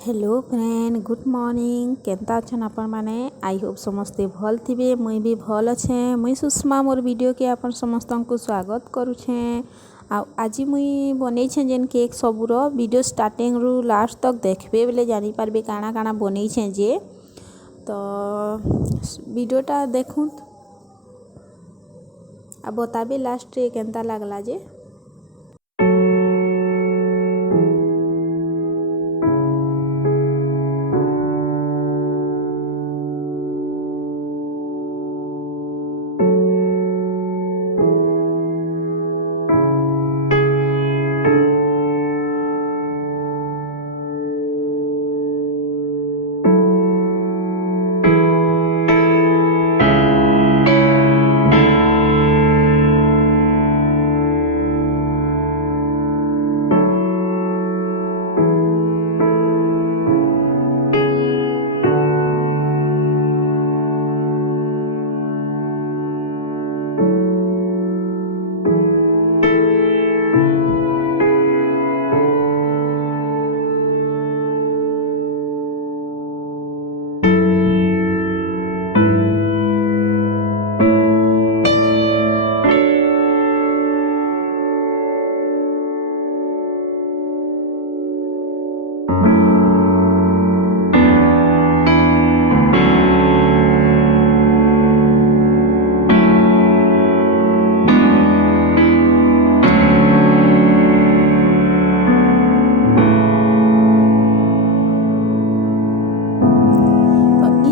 Hello friend good morning केनता अच्छन आपण माने I hope समस्ते भल थिबे मुई भी भल अच्छे मुई सुषमा मोर वीडियो के आपण समस्त को स्वागत करुछे आज मुई बनै छे जेन केक सबूर वीडियो स्टार्टिंग रु लास्ट तक देखबे बेले जानी पारबे काना काना बनै छे जे तो वीडियोटा देखूं आ बताबे लास्ट रे केनता लागला जे।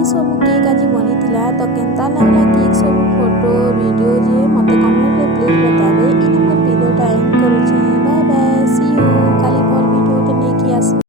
सब केक आज बनी तो केनता लगला केक सब फोटो वीडियो जे मते कमेंट रे प्लीज बताबे इन मोर